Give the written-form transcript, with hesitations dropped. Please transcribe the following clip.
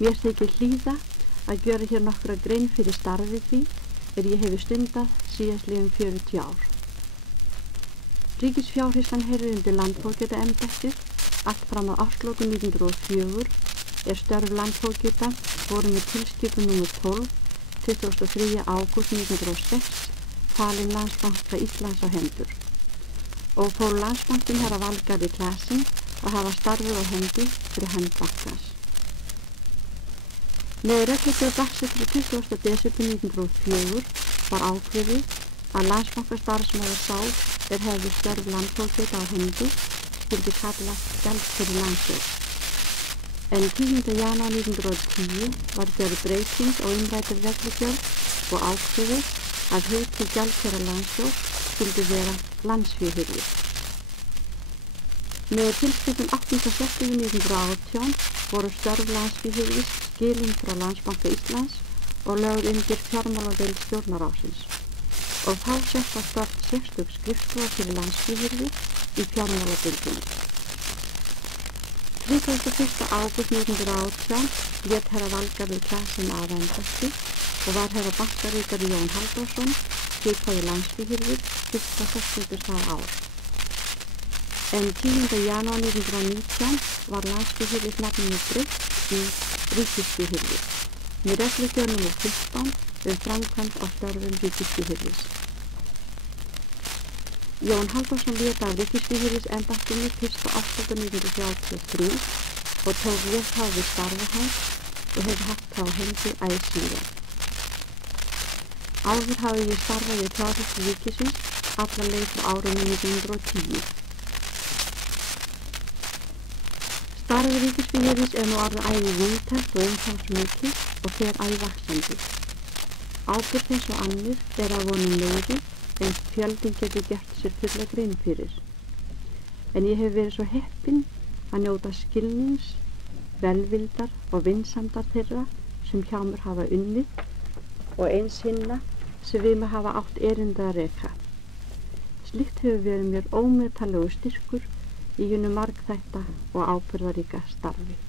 Mér þykir hlýða að gjöra hér nokkra grein fyrir starfi því ég hefi stundað síðastliðin 40 ár. Ríkisfjárhirslunn heyrir undir landfógetaembættið allt fram á árslokum 1904 störf landfógeta voru með tilskipun nr. 12 23. ágúst 1906 falin Landsbanka Íslands á hendur og fór Landsbankinn herra Valgarði Claesen að hafa starfið á hendi fyrir hönd bankans. Með reglugerð dagsettur 20. desember 1904 var ákveðið að Landsbankastarfsmaður sá hefði störf landfógeta á hendi skyldi kallast gjaldkeri landsjóðs. En 10. janúar 1910 var gerð breyting á umræddri reglugerð og ákveðið að heitið gjaldkera landsjóðs skyldi vera landsféhirðir. Með tilskipun 8. september 1918 voru störf landsféhirðis skilin frá Landsbanka Íslands og lögð undir fjármáladeild stjórnarráðsins og þá sett á stofn sérstök skrifstofa fyrir landsféhirði í fjármáladeildinni. 31. ágúst 1918 lét herra Valgarður Claesen af embætti og var herra bankaríkari Jón Halldórsson skipaður landsféhirðir 1. september það ár. En 10. janúar 1919 var landsféhirðis nafninu breytt í ríkisféhirðir með reglugerð nr. 15 framkvæmd á störfum ríkisféhirðis. Jón Halldórsson lét af ríkisféhirðis embættinu 1. október 1933 og tók við við starfi hans og hefur haft þá hendi æ síðan. Áður hafi ég starfað í fjárhirslum ríkisins alla leið frá árinu 1910. Starfi ríkisféhirðis nú orðið æði víðtækt og umfangsmikið og fer æ vaxandi. Ábyrgð þess og annir að vonum meiri en fjöldinn getur gert sér fulla grein fyrir. En ég hef verið svo heppin að njóta skilnings, velvildar og vinsamdar þeirra sem hjá mér hafa unnið og eins hinna sem við mig hafa átt erindi að reka. Slíkt hefur verið mér ómetanlegur styrkur í hinu margþætta og ábyrgðaríka starfi.